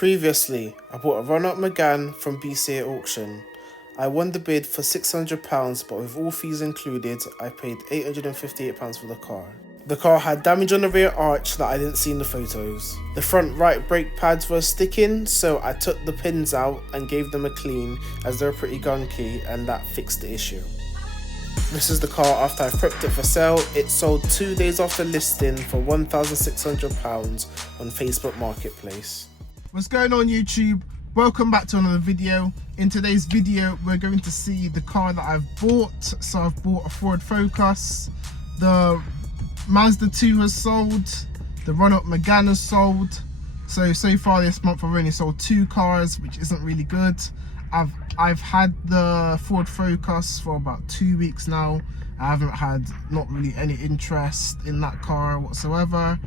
Previously, I bought a run-up Megane from BCA auction. I won the bid for £600, but with all fees included, I paid £858 for the car. The car had damage on the rear arch that I didn't see in the photos. The front right brake pads were sticking, so I took the pins out and gave them a clean as they're pretty gunky, and that fixed the issue. This is the car after I prepped it for sale. It sold 2 days after listing for £1,600 on Facebook Marketplace. What's going on YouTube? Welcome back to another video. In today's video we're going to see the car that I've bought. So I've bought a Ford Focus, the Mazda 2 has sold, the run-up Megane has sold. So far this month I've only sold 2 cars, which isn't really good. I've had the Ford Focus for about 2 weeks now. I haven't had not really any interest in that car whatsoever.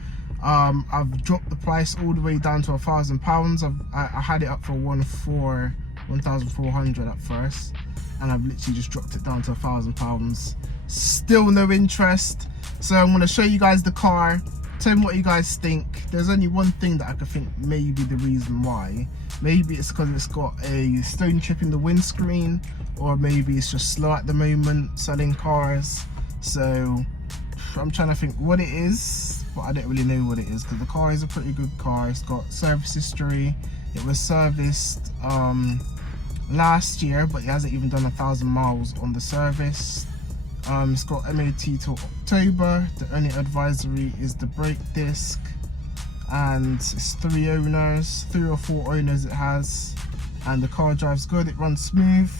I've dropped the price all the way down to £1,000. I had it up for 1,400 at first, and I've literally just dropped it down to £1,000. Still no interest. So I'm going to show you guys the car. Tell me what you guys think. There's only one thing that I could think may be the reason why. Maybe it's because it's got a stone chip in the windscreen, or maybe it's just slow at the moment selling cars. So I'm trying to think what it is, but I don't really know what it is because the car is a pretty good car. It's got service history. It was serviced last year, but it hasn't even done 1,000 miles on the service. It's got MOT till October. The only advisory is the brake disc, and it's 3 owners, 3 or 4 owners it has, and the car drives good. It runs smooth.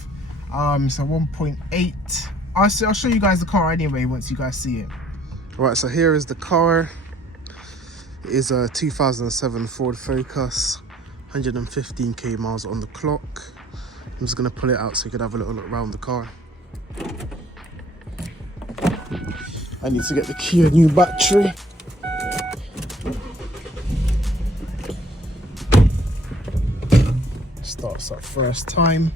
It's a 1.8. I'll show you guys the car anyway once you guys see it. Right, so here is the car. It is a 2007 Ford Focus, 115k miles on the clock. I'm just gonna pull it out so you can have a little look around the car. I need to get the key a new battery. Starts up first time.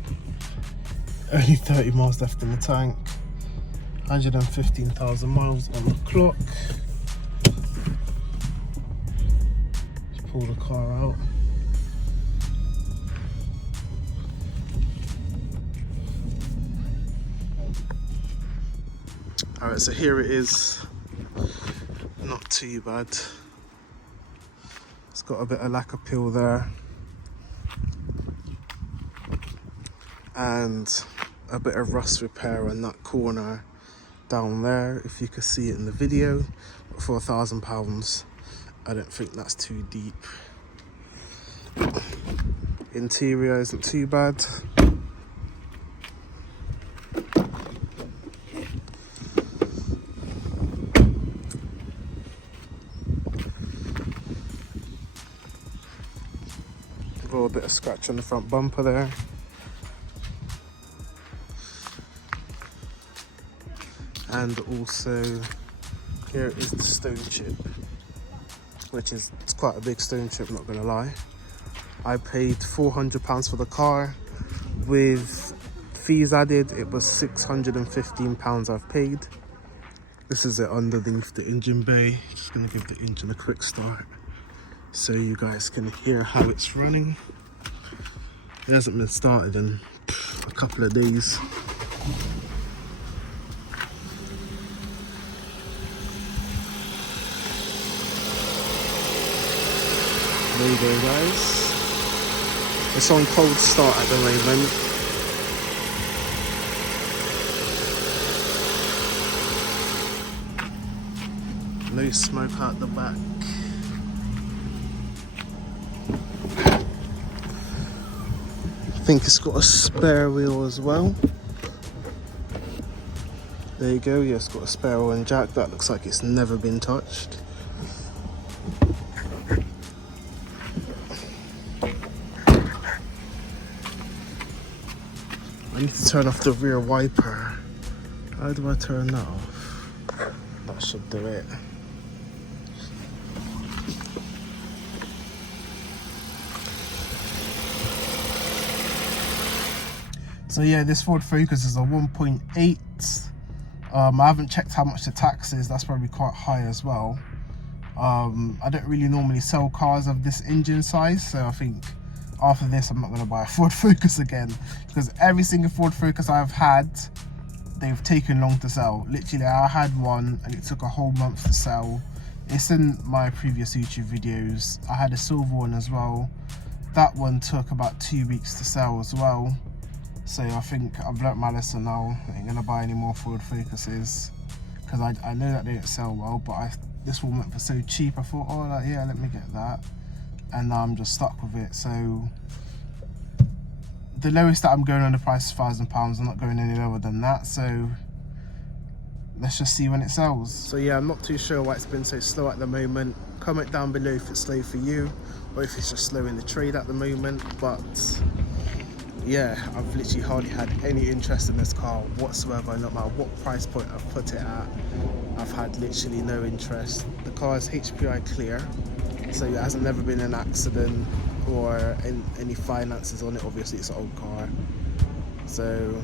Only 30 miles left in the tank. 115,000 miles on the clock. Just pull the car out. Alright, so here it is. Not too bad. It's got a bit of lacquer peel there, and a bit of rust repair on that corner down there, if you could see it in the video. But for £1,000, I don't think that's too deep. Interior isn't too bad. Got a bit of scratch on the front bumper there. And also here is the stone chip, which is quite a big stone chip, not gonna lie. I paid £400 for the car. With fees added, it was £615 I've paid. This is it underneath the engine bay. Just gonna give the engine a quick start so you guys can hear how it's running. It hasn't been started in a couple of days. There you go, guys. It's on cold start at the moment. No smoke out the back. I think it's got a spare wheel as well. There you go, yeah, it's got a spare wheel and jack. That looks like it's never been touched. I need to turn off the rear wiper. How do I turn that off? That should do it. So yeah, this Ford Focus is a 1.8. I haven't checked how much the tax is. That's probably quite high as well. I don't really normally sell cars of this engine size, so I think after this I'm not going to buy a Ford Focus again, because every single Ford Focus I've had, they've taken long to sell. Literally, I had one and it took a whole month to sell. It's in my previous YouTube videos. I had a silver one as well. That one took about 2 weeks to sell as well. So I think I've learnt my lesson now. I ain't gonna buy any more Ford Focuses, because I know that they don't sell well, but this one went for so cheap. I thought, oh like, yeah, let me get that, and now I'm just stuck with it. So the lowest that I'm going on the price is £1,000. I'm not going any lower than that, so let's just see when it sells. So yeah, I'm not too sure why it's been so slow at the moment. Comment down below if it's slow for you, or if it's just slow in the trade at the moment. But yeah, I've literally hardly had any interest in this car whatsoever. No matter what price point I've put it at, I've had literally no interest. The car is HPI clear, so it hasn't never been an accident or any finances on it. Obviously it's an old car, so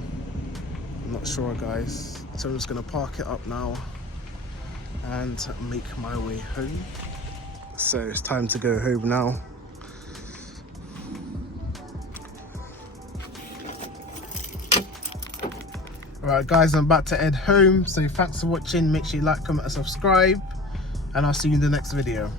I'm not sure, guys. So I'm just gonna park it up now and make my way home. So it's time to go home now. Alright guys, I'm about to head home, so thanks for watching. Make sure you like, comment and subscribe, and I'll see you in the next video.